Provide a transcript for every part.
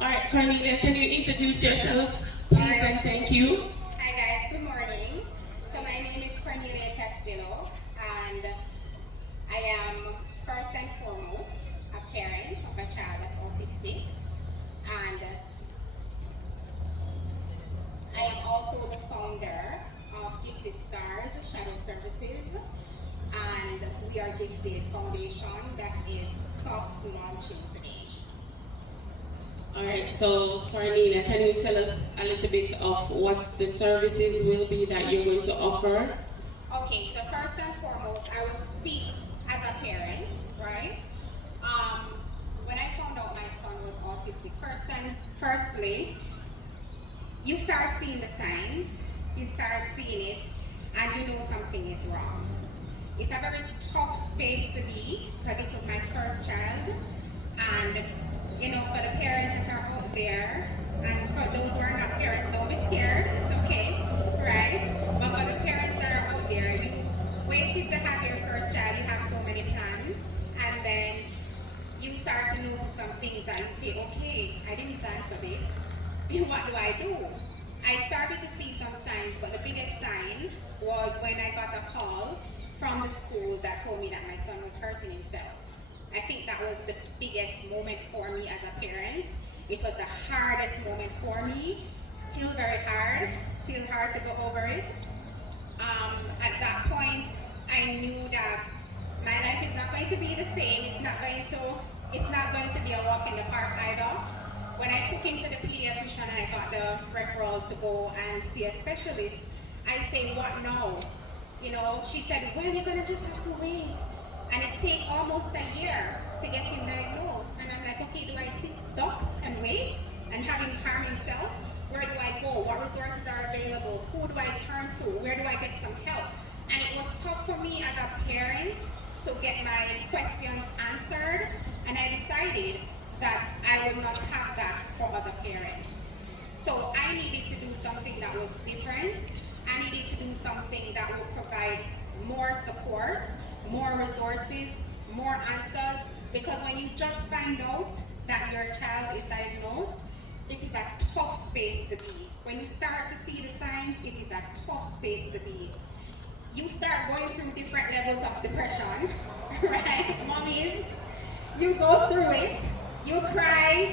All right, Cornelia, can you introduce yourself, please, and thank you? Hi guys, good morning. So my name is Cornelia Castillo, and I am first and foremost a parent of a child that's autistic, and I am also the founder of Gifted Stars Shadow Services, and we are Gifted Foundation that is soft launching today. All right, so Cornelia, can you tell us a little bit of what the services will be that you're going to offer? Okay, so first and foremost, I will speak as a parent, right? Um, when I found out my son was autistic, firstly, you start seeing the signs, you start seeing it, and you know something is wrong. It's a very tough space to be, because this was my first child, and for the parents that are out there, and for those who are not parents, don't be scared, it's okay, right? But for the parents that are out there, you waited to have your first child, you have so many plans, and then you start to notice some things and you say, okay, I didn't plan for this. What do I do? I started to see some signs, but the biggest sign was when I got a call from the school that told me that my son was hurting himself. I think that was the biggest moment for me as a parent. It was the hardest moment for me. Still very hard, still hard to go over it. At that point, I knew that my life is not going to be the same. It's not going to be a walk in the park either. When I took him to the pediatrician and I got the referral to go and see a specialist, I said, what now? She said, well, you're gonna just have to wait. And it takes almost a year to get him diagnosed. And I'm like, okay, do I sit ducks and wait and have him harm himself? Where do I go? What resources are available? Who do I turn to? Where do I get some help? And it was tough for me as a parent to get my questions answered. And I decided that I would not have that for other parents. So I needed to do something that was different. I needed to do something that would provide more support, more resources, more answers, because when you just find out that your child is diagnosed, it is a tough space to be. When you start to see the signs, it is a tough space to be. You start going through different levels of depression, right? Mommies, you go through it, you cry,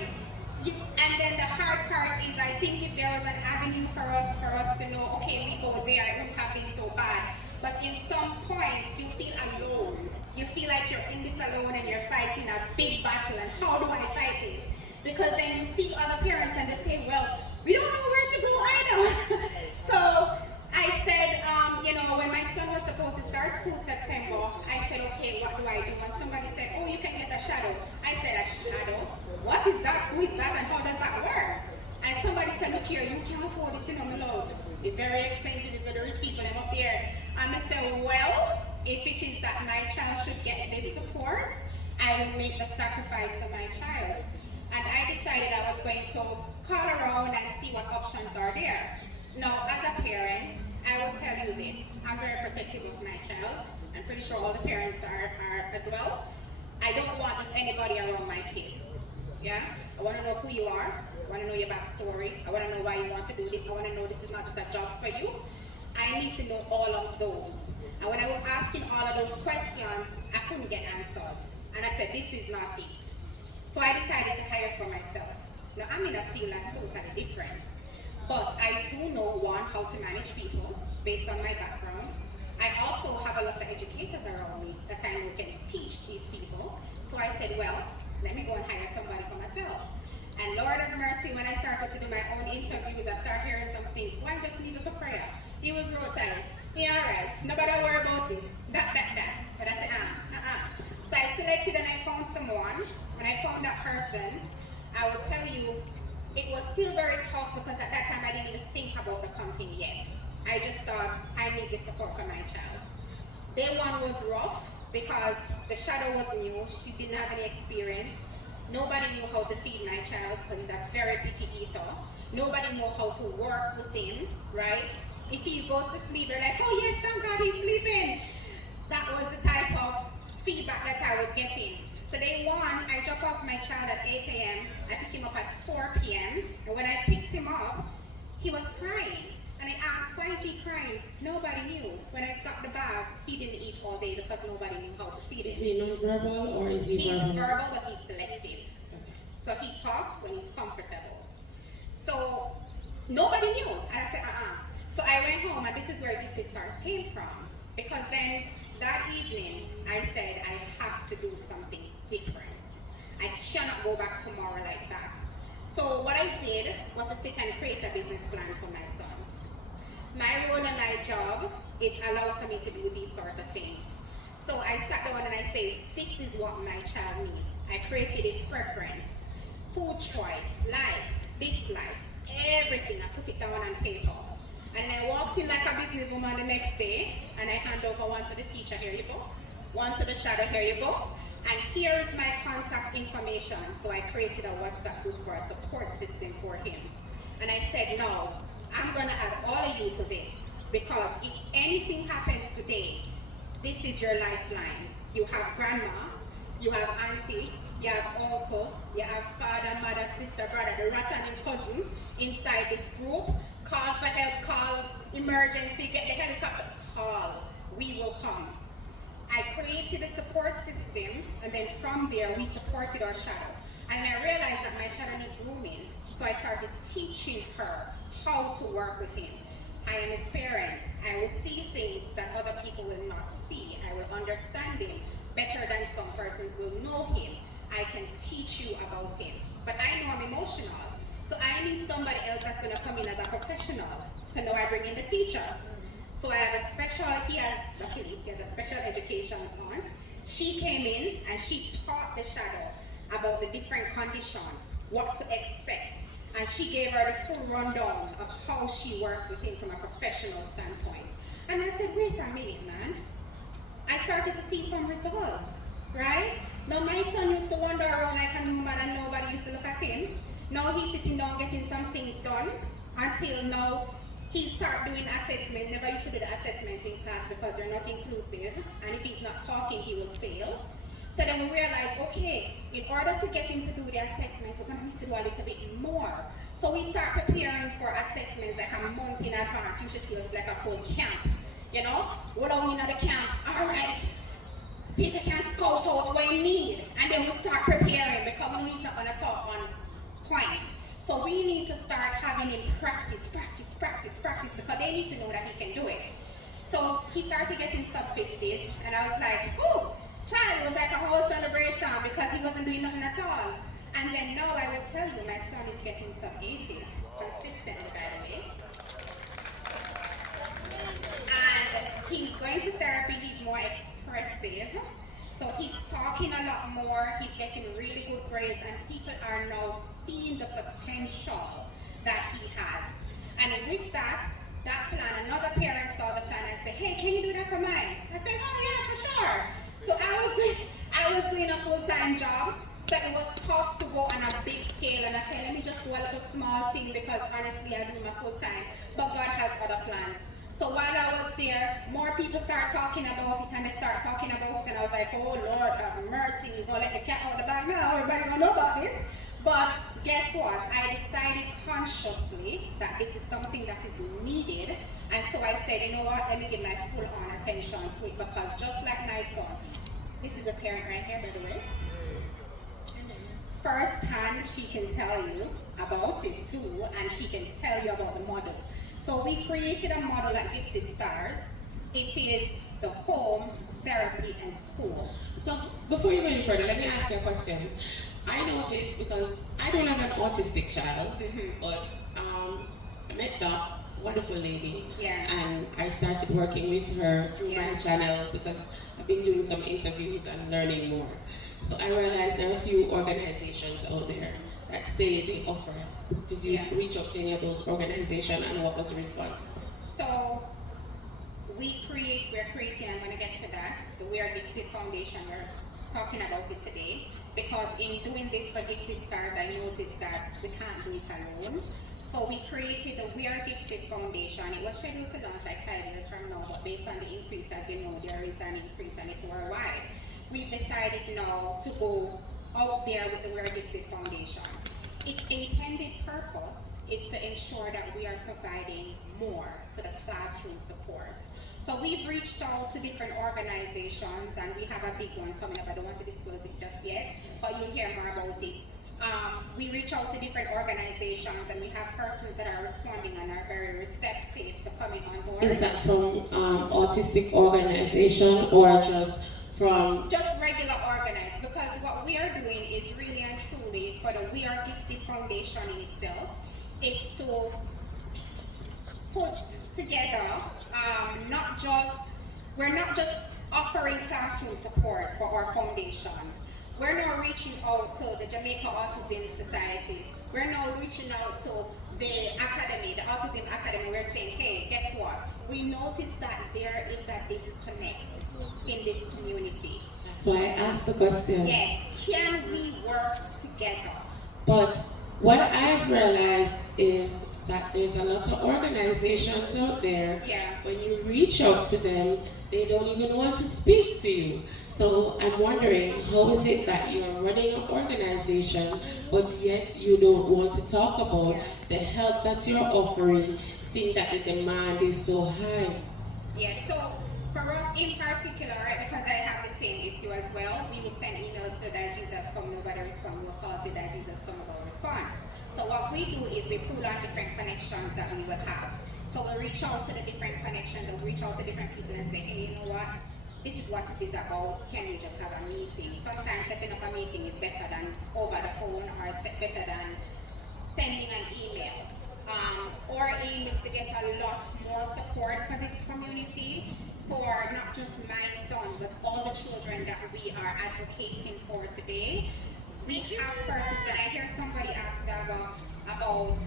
and then the hard part is, I think if there was an avenue for us to know, okay, we go there, it wouldn't have been so bad. But in some points, you feel alone. You feel like you're in this alone and you're fighting a big battle, and how do I fight this? Because then you see other parents and they say, well, we don't know where to go either. So I said, when my son was supposed to start school September, I said, okay, what do I do? And somebody said, oh, you can get a shadow. I said, a shadow? What is that? Who is that? And how does that work? And somebody said, look here, you can't afford it, my love. It's very expensive, it's for the rich people, I'm up there. And I said, well, if it is that my child should get this support, I will make the sacrifice for my child. And I decided I was going to call around and see what options are there. Now, as a parent, I will tell you this. I'm very protective of my child. I'm pretty sure all the parents are as well. I don't want just anybody around my kid. Yeah? I want to know who you are. I want to know your backstory. I want to know why you want to do this. I want to know this is not just a job for you. I need to know all of those. And when I was asking all of those questions, I couldn't get answers. And I said, this is not it. So I decided to hire for myself. Now, I'm in a field that's totally different. But I do know, one, how to manage people based on my background. I also have a lot of educators around me that I know can teach these people. So I said, well, let me go and hire somebody for myself. And Lord of mercy, when I started to do my own interviews, I started hearing some things. One just need a prayer. You will grow talent. Yeah, all right. Nobody worry about it. That. But I said, So I selected and I found someone. When I found that person, I will tell you, it was still very tough because at that time I didn't even think about the company yet. I just thought I need the support for my child. Day one was rough because the shadow was new. She didn't have any experience. Nobody knew how to feed my child because he's a very picky eater. Nobody knew how to work with him, right? If he goes to sleep, they're like, oh yes, thank God he's sleeping. That was the type of feedback that I was getting. So day one, I drop off my child at 8 a.m. I pick him up at 4 p.m. and when I picked him up, he was crying. And I asked, why is he crying? Nobody knew. When I got the bag, he didn't eat all day because nobody knew how to feed him. Is he non-verbal or is he verbal? He's verbal, but he's selective. So he talks when he's comfortable. So nobody knew. And I said, So I went home, and this is where Gifted Stars came from. Because then that evening, I said, I have to do something different. I cannot go back tomorrow like that. So what I did was to sit and create a business plan for my son. My role and my job, it allows for me to do these sort of things. So I sat down and I said, this is what my child needs. I created his preference, food choice, likes, dislikes, everything. I put it down on paper. And I walked in like a businesswoman the next day, and I hand over one to the teacher, here you go. One to the shadow, here you go. And here is my contact information. So I created a WhatsApp group for a support system for him. And I said, no, I'm going to add all of you to this, because if anything happens today, this is your lifeline. You have grandma, you have auntie, you have uncle, you have father, mother, sister, brother, the rotten cousin inside this group. Call for help, call emergency, get the helicopter, call. We will come. I created a support system, and then from there we supported our shadow. And I realized that my shadow needed grooming, so I started teaching her how to work with him. I am his parent. I will see things that other people will not see. I will understand him better than some persons will know him. I can teach you about him. But I know I'm emotional, so I need somebody else that's going to come in as a professional. So now I bring in the teachers. So I have a special, he has a special education on. She came in and she taught the shadow about the different conditions, what to expect. And she gave her the full rundown of how she works with him from a professional standpoint. And I said, wait a minute, man. I started to see some results, right? Now my son used to wander around like a nomad and nobody used to look at him. Now he's sitting down getting some things done until now. He start doing assessments. Never used to do the assessments in class because they're not inclusive. And if he's not talking, he will fail. So then we realized, okay, in order to get him to do the assessments, we're going to need to do a little bit more. So we start preparing for assessments like a month in advance. You should see us like a whole camp. You know, we're all in the camp. All right, see if we can scout out what you need. And then we start preparing, because we know he's not going to talk on point. So we need to start having him practice, because they need to know that he can do it. So he started getting sub-50s, and I was like, ooh, child, it was like a whole celebration because he wasn't doing nothing at all. And then now I will tell you, my son is getting sub-80s, consistently, by the way. And he's going to therapy, he's more expressive. So he's talking a lot more, he's getting really good grades, and people are now seeing the potential that he has. And with that plan, another parent saw the plan and said, hey, can you do that for mine? I said, oh yeah, for sure. So I was doing a full-time job, so it was tough to go on a big scale, and I said, let me just do a little small thing, because honestly I do my full-time, but God has other plans. So while I was there, more people start talking about it, and they start talking about it, and I was like, oh Lord, have mercy, we're going to let the cat out of the bag now, everybody going to know about this. But guess what? I decided consciously that this is something that is needed, and so I said, you know what, let me give my full-on attention to it, because just like my son, this is a parent right here, by the way. First hand, she can tell you about it too, and she can tell you about the model. So we created a model at Gifted Stars. It is the home, therapy, and school. So before you go any further, let me ask you a question. I noticed, because I don't have an autistic child, but I met Doc, wonderful lady, and I started working with her through my channel, because I've been doing some interviews and learning more. So I realized there are a few organizations out there that say they offer. Did you reach out to any of those organizations, and what was the response? So we're creating, I'm going to get to that, the We Are Gifted Foundation. We're talking about it today, because in doing this for Gifted Stars, I noticed that we can't do it alone. So we created the We Are Gifted Foundation. It was scheduled to launch like 5 years from now, but based on the increase, as you know, there is an increase, and it's worldwide. We've decided now to go out there with the We Are Gifted Foundation. its intended purpose is to ensure that we are providing more to the classroom support. So we've reached out to different organizations, and we have a big one coming up. I don't want to disclose it just yet, but you'll hear more about it. We reach out to different organizations, and we have persons that are responding and are very receptive to coming on board. Is that from autistic organization or just from? Just regular organized, because what we are doing is really and truly for the We Are Gifted Foundation in itself. It's to put together, we're not just offering classroom support for our foundation. We're now reaching out to the Jamaica Autism Society. We're now reaching out to the academy, the Autism Academy. We're saying, hey, guess what? We noticed that there is a disconnect in this community. So I asked the question. Yes, can we work together? But what I've realized is that there's a lot of organizations out there. Yeah. When you reach out to them, they don't even want to speak to you. So I'm wondering, how is it that you're running an organization, but yet you don't want to talk about the help that you're offering, seeing that the demand is so high? Yeah, so for us in particular, right, because I have the same issue as well, we would send emails to that Jesus come, nobody respond, we'll call to that Jesus come, nobody respond. So what we do is we pull on different connections that we will have. So we'll reach out to the different connections, and reach out to different people and say, hey, you know what? This is what it is about. Can we just have a meeting? Sometimes setting up a meeting is better than over the phone, or better than sending an email. Our aim is to get a lot more support for this community, for not just my son, but all the children that we are advocating for today. We have persons that I hear somebody ask about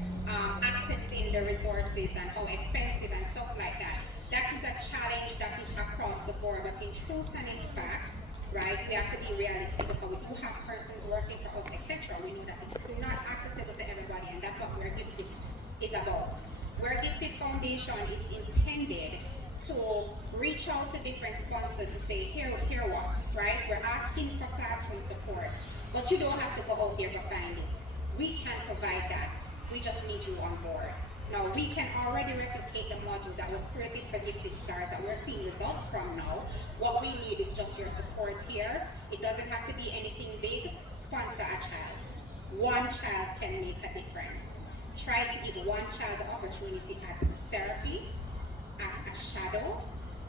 accessing the resources and how expensive and stuff like that. That is a challenge that is across the board, but in truth and in fact, right, we have to be realistic, because we do have persons working for us, etc. We know that it's not accessible to everybody, and that's what We're Gifted is about. We're Gifted Foundation is intended to reach out to different sponsors to say, here what, right? We're asking for classroom support, but you don't have to go out there to find it. We can provide that. We just need you on board. Now, we can already replicate the module that was created for Gifted Stars that we're seeing results from now. What we need is just your support here. It doesn't have to be anything big. Sponsor a child. One child can make a difference. Try to give one child the opportunity at therapy, at a shadow,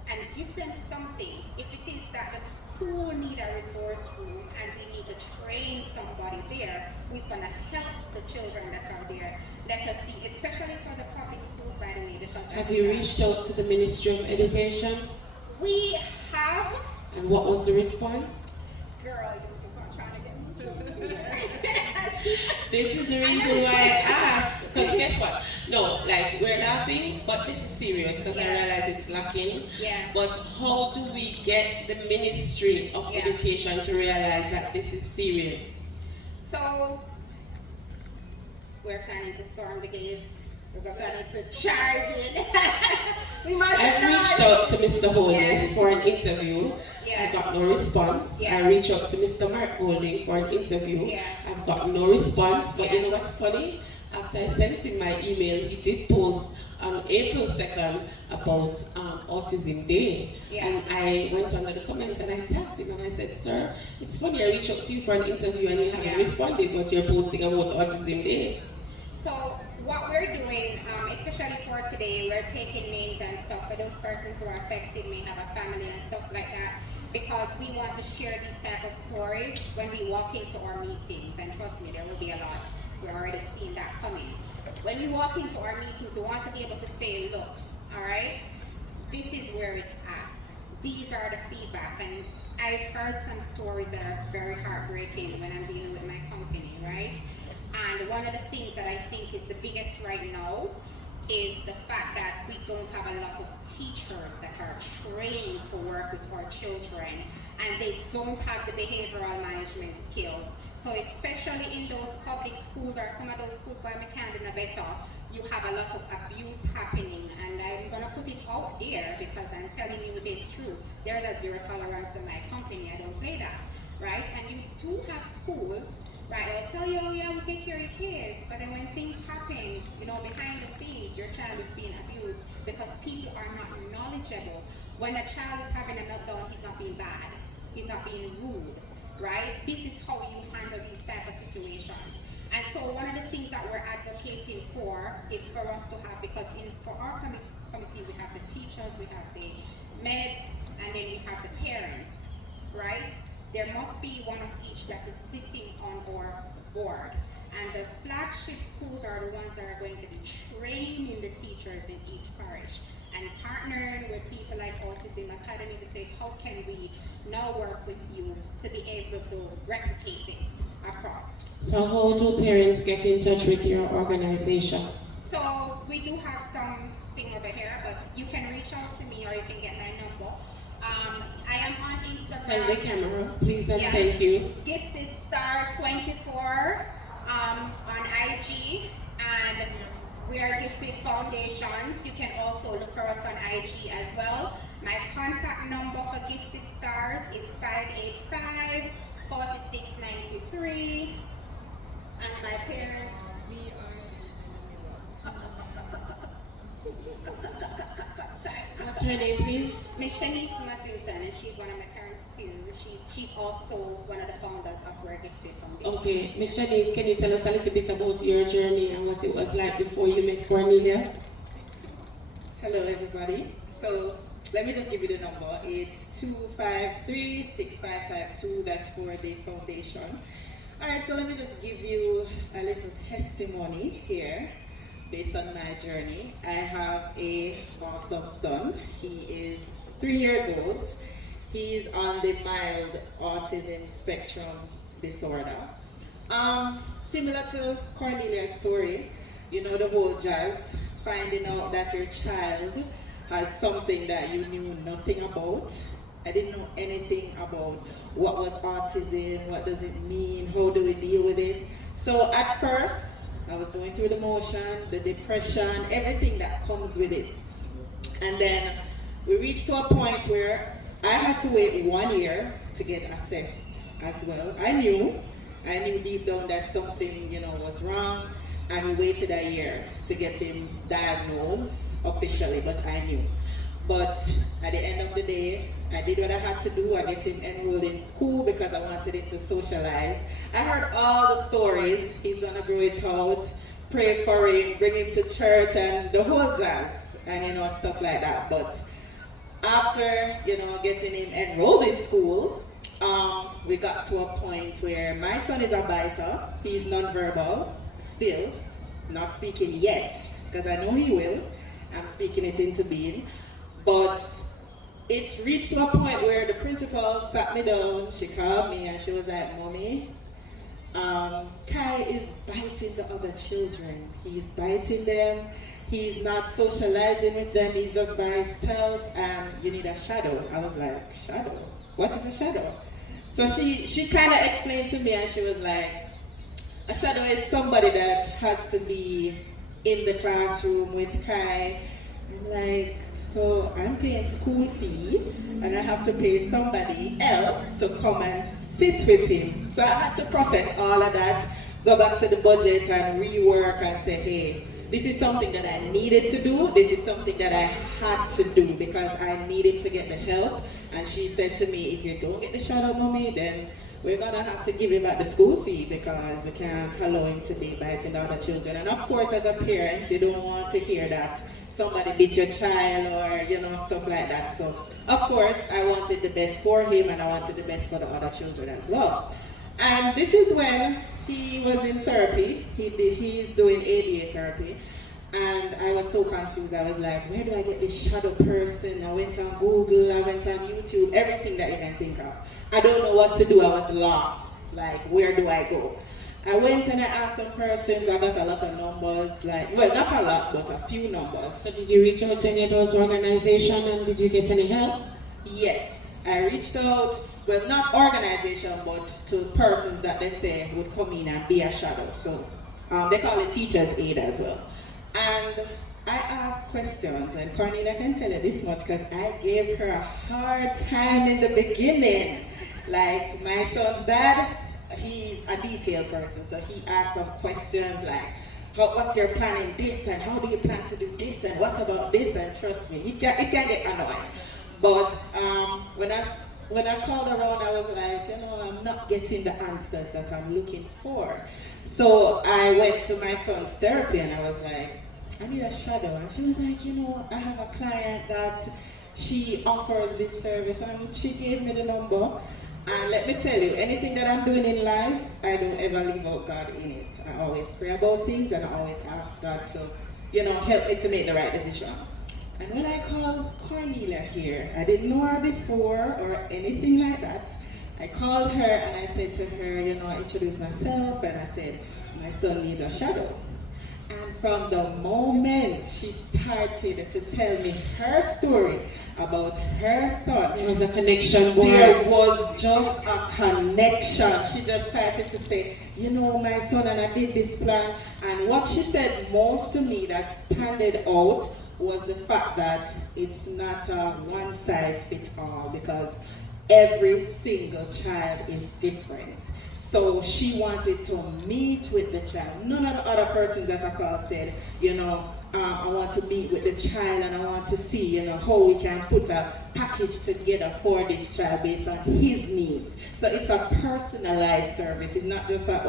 and give them something. If it is that the school need a resource room and we need to train somebody there who's going to help the children that are there, let us see, especially for the public schools, by the way. Have you reached out to the Ministry of Education? We have. And what was the response? Girl, you're trying to get me to. This is the reason why I asked, because guess what? No, like, we're laughing, but this is serious, because I realize it's lacking. Yeah. But how do we get the Ministry of Education to realize that this is serious? So, we're planning to storm the gates. We're planning to charge it. I've reached out to Mr. Holness for an interview. I got no response. I reached out to Mr. Mark Golding for an interview. I've got no response. But you know what's funny? After I sent him my email, he did post on April 2nd about Autism Day. And I went under the comments and I tagged him and I said, sir, it's funny, I reached out to you for an interview and you haven't responded, but you're posting about Autism Day. So what we're doing, especially for today, we're taking names and stuff for those persons who are affected, may have a family and stuff like that, because we want to share these type of stories when we walk into our meetings, and trust me, there will be a lot. We're already seeing that coming. When we walk into our meetings, we want to be able to say, look, all right, this is where it's at. These are the feedback, and I've heard some stories that are very heartbreaking when I'm dealing with my company, right? And one of the things that I think is the biggest right now is the fact that we don't have a lot of teachers that are trained to work with our children, and they don't have the behavioral management skills. So especially in those public schools, or some of those schools where we can do no better, you have a lot of abuse happening. And I'm going to put it out there because I'm telling you it's true. There's a zero tolerance in my company. I don't play that, right? And you do have schools Right, they'll tell you, oh yeah, we take care of your kids, but then when things happen, behind the scenes, your child is being abused because people are not knowledgeable. When a child is having a meltdown, he's not being bad, he's not being rude, right? This is how you handle these type of situations. And so one of the things that we're advocating for is for us to have, because for our committee, we have the teachers, we have the meds, and then we have the parents, right? There must be one of each that is sitting on our board. And the flagship schools are the ones that are going to be training the teachers in each parish and partnering with people like Autism Academy to say, how can we now work with you to be able to replicate this across? So how do parents get in touch with your organization? So we do have something over here, but you can reach out to me or you can get my number. I am on Instagram. Tell the camera, please, and thank you. Gifted Stars 24 on IG, and we are Gifted Foundations. You can also look for us on IG as well. My contact number for Gifted Stars is 585-4693. And my parent, What's her name, please? Miss Shanice Massington, and she's one of my parents too. She's also one of the founders of We're Gifted Foundation. Okay, Miss Shanice, can you tell us a little bit about your journey and what it was like before you met Cornelia? Hello everybody. So let me just give you the number. It's 253-6552. That's for the foundation. Alright, so let me just give you a little testimony here based on my journey. I have a awesome son. He is 3 years old. He's on the mild autism spectrum disorder. Similar to Cornelia's story, the whole jazz, finding out that your child has something that you knew nothing about. I didn't know anything about what was autism, what does it mean, how do we deal with it. So at first, I was going through the motion, the depression, everything that comes with it. And then we reached to a point where I had to wait 1 year to get assessed as well. I knew deep down that something, was wrong, and we waited a year to get him diagnosed officially, but I knew. But at the end of the day, I did what I had to do. I get him enrolled in school because I wanted him to socialize. I heard all the stories. He's gonna grow it out, pray for him, bring him to church, and the whole jazz, and stuff like that. But after getting him enrolled in school, we got to a point where my son is a biter. He's nonverbal still, not speaking yet, because I know he will. I'm speaking it into being. But it reached to a point where the principal sat me down, she called me and she was like, Mommy, Kai is biting the other children. He's biting them, he's not socializing with them, he's just by himself, and you need a shadow. I was like, shadow? What is a shadow? So she kind of explained to me, and she was like, a shadow is somebody that has to be in the classroom with Kai. I'm like, so I'm paying school fee and I have to pay somebody else to come and sit with him. So I had to process all of that, go back to the budget and rework and say, hey, this is something that I needed to do. This is something that I had to do because I needed to get the help. And she said to me, if you don't get the shadow, Mommy, then we're gonna have to give him back the school fee because we can't allow him to be biting other children. And of course, as a parent, you don't want to hear that somebody beat your child or stuff like that. So of course I wanted the best for him and I wanted the best for the other children as well. And this is when he was in therapy. He's doing ABA therapy, and I was so confused. I was like, where do I get this shadow person? I went on Google, I went on YouTube, everything that you can think of. I don't know what to do. I was lost. Like, where do I go? I went and I asked some persons. I got a lot of numbers, well, not a lot, but a few numbers. So did you reach out to any of those organizations and did you get any help? Yes, I reached out, well, not organization, but to persons that they say would come in and be a shadow. So they call it teacher's aid as well. And I asked questions, and Cornelia can tell you this much because I gave her a hard time in the beginning. Like, my son's dad, he's a detailed person, so he asked some questions like, what's your plan in this, and how do you plan to do this, and what about this, and trust me, it can get annoying. But when I called around, I was like, I'm not getting the answers that I'm looking for. So I went to my son's therapy and I was like, I need a shadow. And she was like, I have a client that she offers this service, and she gave me the number. And let me tell you, anything that I'm doing in life, I don't ever leave out God in it. I always pray about things and I always ask God to, help me to make the right decision. And when I called Cornelia here, I didn't know her before or anything like that. I called her and I said to her, I introduced myself and I said, my son needs a shadow. And from the moment she started to tell me her story about her son, there was a connection. There was just a connection. She just started to say, my son, and I did this plan. And what she said most to me that stood out was the fact that it's not a one size fits all, because every single child is different. So she wanted to meet with the child. None of the other persons that I called said, I want to meet with the child and I want to see, how we can put a package together for this child based on his needs. So it's a personalized service. It's not just that,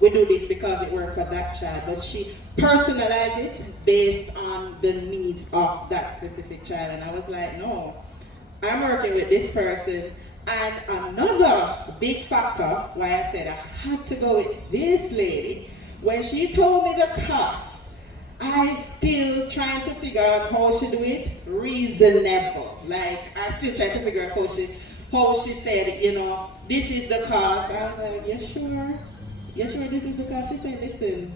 we do this because it worked for that child, but she personalized it based on the needs of that specific child. And I was like, no, I'm working with this person. And another big factor why I said I had to go with this lady, when she told me the cost, I still trying to figure out how she do it reasonable. Like, I still trying to figure out how she said, this is the cost. I was like, you sure? You sure this is the cost? She said, listen,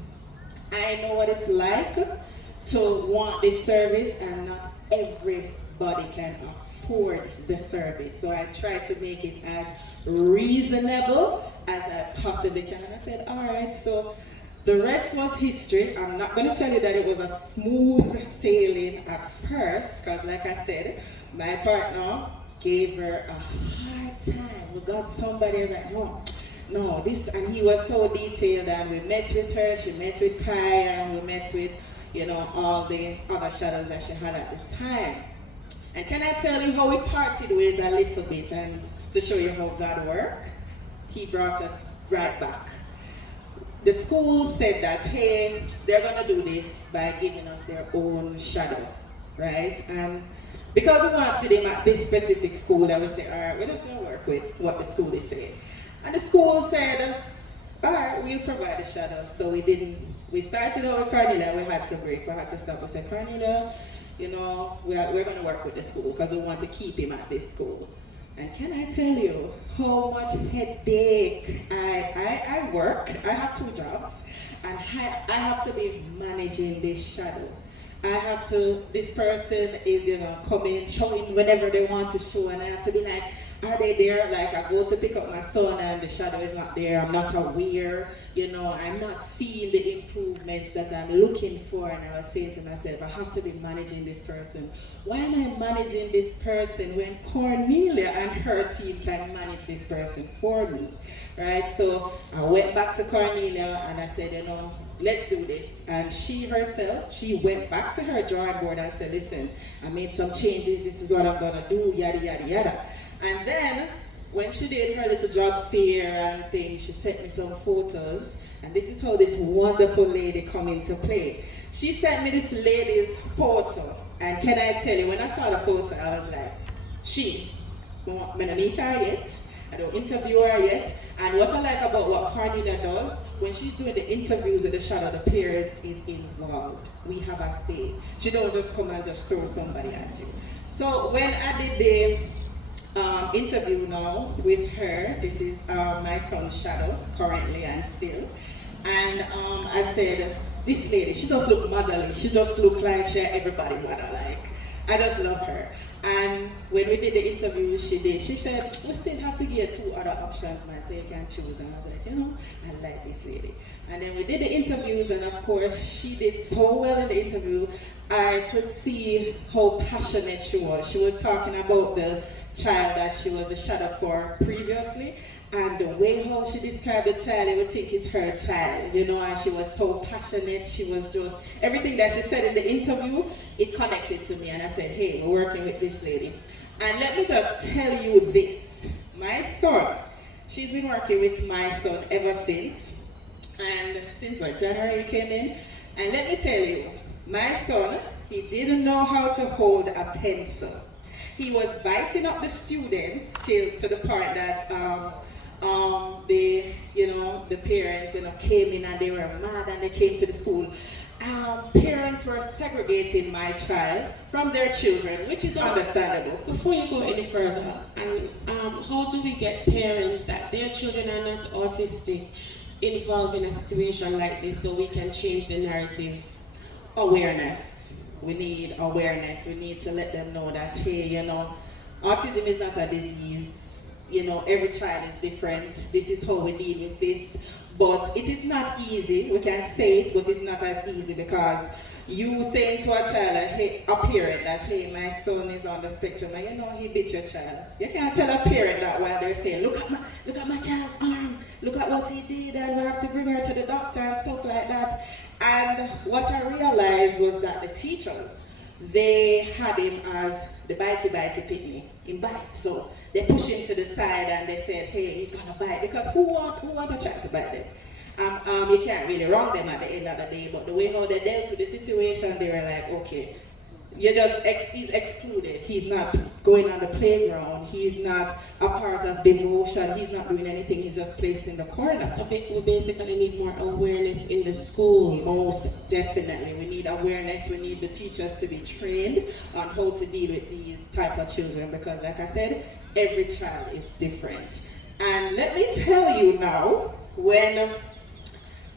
I know what it's like to want this service, and not everybody can afford the service. So I try to make it as reasonable as I possibly can. And I said, all right, so the rest was history. I'm not going to tell you that it was a smooth sailing at first, because like I said, my partner gave her a hard time. We got somebody who was like, no, this, and he was so detailed, and we met with her, she met with Kai, and we met with, all the other shadows that she had at the time. And can I tell you how we parted ways a little bit, and to show you how God works? He brought us right back. The school said that, hey, they're going to do this by giving us their own shadow, right? And because we wanted him at this specific school, I would say, all right, we're just going to work with what the school is saying. And the school said, all right, we'll provide a shadow. So we started out with Cornelia, we had to break, we had to stop. We said, Cornelia, we're going to work with the school because we want to keep him at this school. And can I tell you how much headache I work? I have 2 jobs, and I have to be managing this shadow. This person is, coming, showing whenever they want to show, and I have to be like, are they there? Like, I go to pick up my son and the shadow is not there. I'm not aware, I'm not seeing the improvements that I'm looking for. And I was saying to myself, I have to be managing this person. Why am I managing this person when Cornelia and her team can manage this person for me, right? So I went back to Cornelia and I said, let's do this. And she herself, she went back to her drawing board and said, listen, I made some changes. This is what I'm going to do, yada, yada, yada. And then, when she did her little job fair and things, she sent me some photos. And this is how this wonderful lady come into play. She sent me this lady's photo. And can I tell you, when I saw the photo, I was like, I'm going to meet her yet. I don't interview her yet. And what I like about what Cornelia does, when she's doing the interviews with the shadow, the parent is involved. We have a say. She don't just come and just throw somebody at you. So when I did the interview now with her, this is my son's shadow, currently and still. And I said, this lady, she just look motherly. She just look like everybody mother like. I just love her. And when we did the interview, she said, we still have to get 2 other options, man, so you can choose. And I was like, I like this lady. And then we did the interviews, and of course, she did so well in the interview. I could see how passionate she was. She was talking about the child that she was the shadow for previously. And the way how she described the child, you would think it's her child, you know, and she was so passionate. She was just, everything that she said in the interview, it connected to me. And I said, hey, we're working with this lady. And let me just tell you this. My son, she's been working with my son ever since. And since what, January he came in. And let me tell you, my son, he didn't know how to hold a pencil. He was biting up the students to the part that the parents came in and they were mad and they came to the school. Parents were segregating my child from their children, which is understandable. Before you go any further, and how do we get parents that their children are not autistic involved in a situation like this so we can change the narrative? Awareness. We need awareness. We need to let them know that, hey, autism is not a disease. Every child is different. This is how we deal with this. But it is not easy. We can say it, but it's not as easy because you saying to a child, hey, a parent that, hey, my son is on the spectrum, and he bit your child. You can't tell a parent that while they're saying, look at my child's arm, look at what he did, and we have to bring her to the doctor and stuff like that. And what I realized was that the teachers, they had him as the bitey pitney. He bites. So they push him to the side and they said, hey, he's gonna bite. Because who want a child to bite them? You can't really wrong them at the end of the day, but the way how they dealt with the situation, they were like, okay, he's excluded. He's not going on the playground. He's not a part of devotion. He's not doing anything. He's just placed in the corner. So we basically need more awareness in the schools. Most definitely. We need awareness. We need the teachers to be trained on how to deal with these type of children because, like I said, every child is different. And let me tell you now, when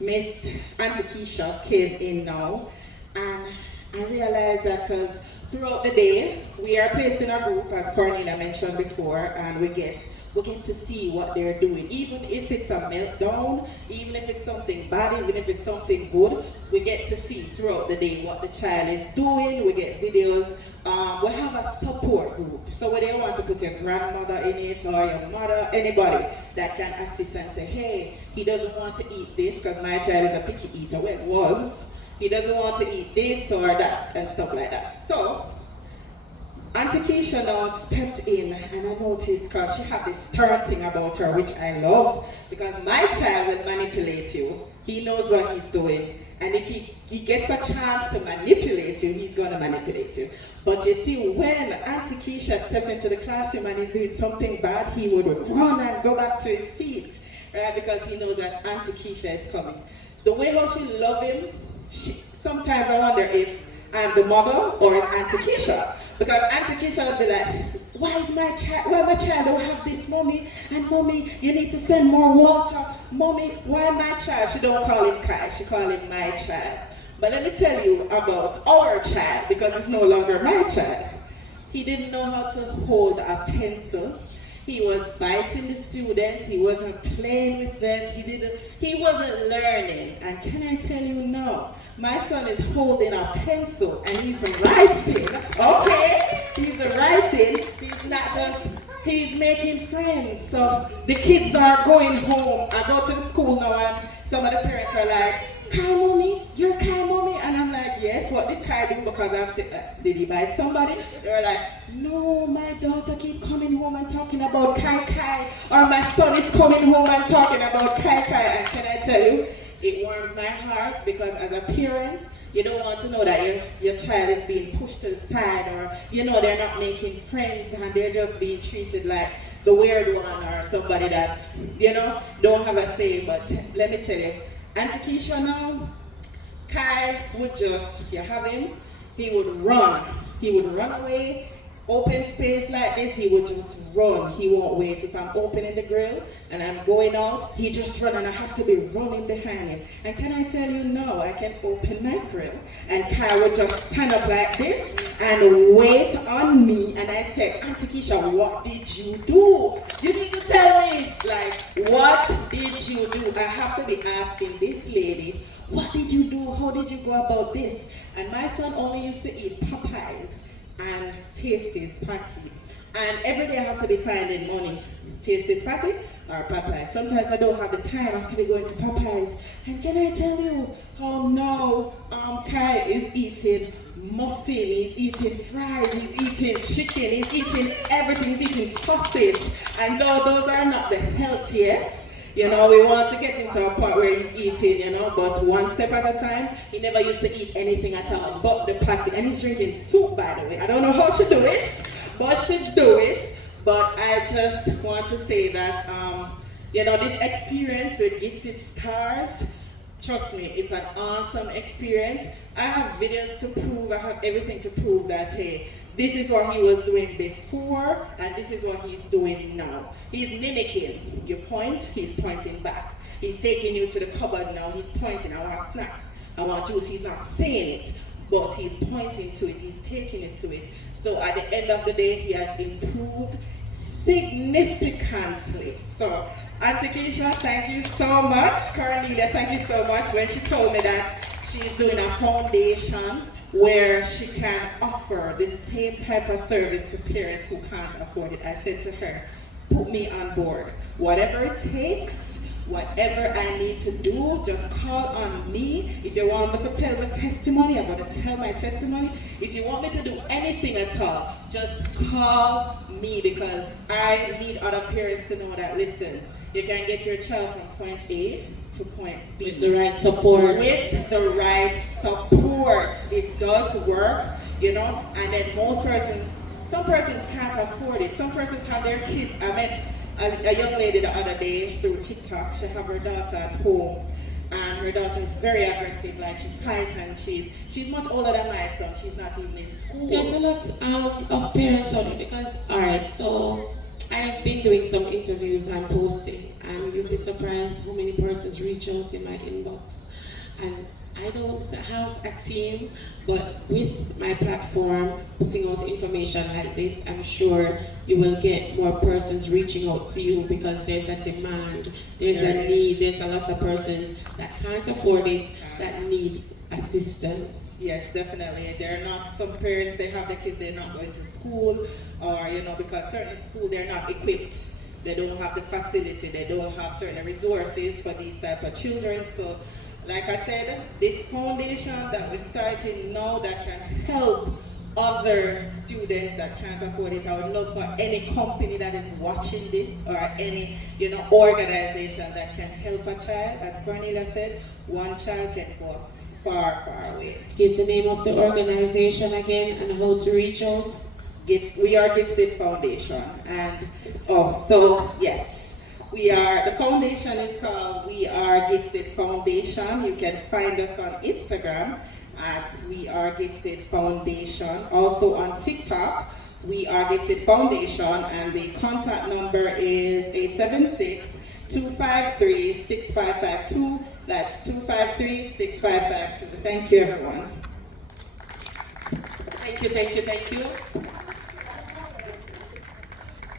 Miss Auntie Keisha came in now, and I realized that because throughout the day, we are placed in a group, as Cornelia mentioned before, and we get to see what they're doing. Even if it's a meltdown, even if it's something bad, even if it's something good, we get to see throughout the day what the child is doing. We get videos. We have a support group. So we don't want to put your grandmother in it or your mother, anybody that can assist and say, hey, he doesn't want to eat this because my child is a picky eater. Well, it was. He doesn't want to eat this or that and stuff like that. So, Auntie Keisha now stepped in and I noticed because she had this stern thing about her, which I love, because my child will manipulate you. He knows what he's doing. And if he gets a chance to manipulate you, he's going to manipulate you. But you see, when Auntie Keisha stepped into the classroom and he's doing something bad, he would run and go back to his seat, right? Because he knows that Auntie Keisha is coming. The way how she loves him, sometimes I wonder if I'm the mother or it's Auntie Keisha. Because Auntie Keisha would be like, why my child don't have this, mommy? And mommy, you need to send more water. Mommy, why my child? She don't call him Kai, she call him my child. But let me tell you about our child, because it's no longer my child. He didn't know how to hold a pencil. He was biting the students, he wasn't playing with them, he wasn't learning. And can I tell you now, my son is holding a pencil and he's writing, okay? He's writing, he's making friends. So the kids are going home. I go to the school now and some of the parents are like, Kai mommy, you're Kai mommy? And I'm like, yes, what did Kai do? Because did he bite somebody? They're like, no, my daughter keep coming home and talking about Kai, or my son is coming home and talking about Kai. And can I tell you, it warms my heart because as a parent, you don't want to know that your child is being pushed to the side or, they're not making friends and they're just being treated like the weird one or somebody that, don't have a say. But let me tell you, Auntie Keisha now, Kai would you have him, he would run away, open space like this, he would just run, he won't wait. If I'm opening the grill and I'm going out, he just run and I have to be running behind him. And can I tell you now, I can open my grill and Kai would just stand up like this and wait on me. And I said, Auntie Keisha, what did you do? You need to tell me, what did you do? I have to be asking this lady, what did you do? How did you go about this? And my son only used to eat Popeyes and Tasties patty. And every day I have to be finding money. Taste this patty or Popeyes. Sometimes I don't have the time. I have to be going to Popeyes. And can I tell you how now Kai is eating muffin, he's eating fries, he's eating chicken, he's eating everything, he's eating sausage. And though those are not the healthiest, we want to get him to a point where he's eating, but one step at a time. He never used to eat anything at all but the patty. And he's drinking soup, by the way. I don't know how she do it, but she do it. But I just want to say that, this experience with Gifted Stars, trust me, it's an awesome experience. I have videos to prove, I have everything to prove that, hey, this is what he was doing before, and this is what he's doing now. He's mimicking. You point, he's pointing back. He's taking you to the cupboard now, he's pointing, I want snacks, I want juice. He's not saying it, but he's pointing to it, he's taking it to it. So at the end of the day, he has improved significantly. So, Auntie Keisha, thank you so much. Cornelia, thank you so much. When she told me that she's doing a foundation where she can offer the same type of service to parents who can't afford it, I said to her, put me on board. Whatever it takes, whatever I need to do, just call on me. If you want me to tell my testimony, I'm going to tell my testimony. If you want me to do anything at all, just call me, because I need other parents to know that, listen, you can get your child from point A to point B. With the right support. With the right support. It does work, and then some persons can't afford it. Some persons have their kids. I met a young lady the other day through TikTok. She have her daughter at home, and her daughter is very aggressive, like she fights, and she's much older than my son. She's not even in school. There's a lot of parents out there because, alright, so I have been doing some interviews and posting, and you'll be surprised how many persons reach out in my inbox. And I don't have a team, but with my platform, putting out information like this, I'm sure you will get more persons reaching out to you because there's a demand, there's a need, there's a lot of persons that can't afford it, that needs assistance. Yes, definitely. They're not, some parents, they have their kids, they're not going to school, or, because certain school, they're not equipped. They don't have the facility, they don't have certain resources for these type of children. So, like I said, this foundation that we're starting now that can help other students that can't afford it. I would love for any company that is watching this, or any organization that can help a child. As Cornelia said, one child can go far, far away. Give the name of the organization again and how to reach out. We are Gifted Foundation, and yes. The foundation is called We Are Gifted Foundation. You can find us on Instagram at We Are Gifted Foundation. Also on TikTok, We Are Gifted Foundation, and the contact number is 876-253-6552. That's 253-6552. Thank you, everyone. Thank you.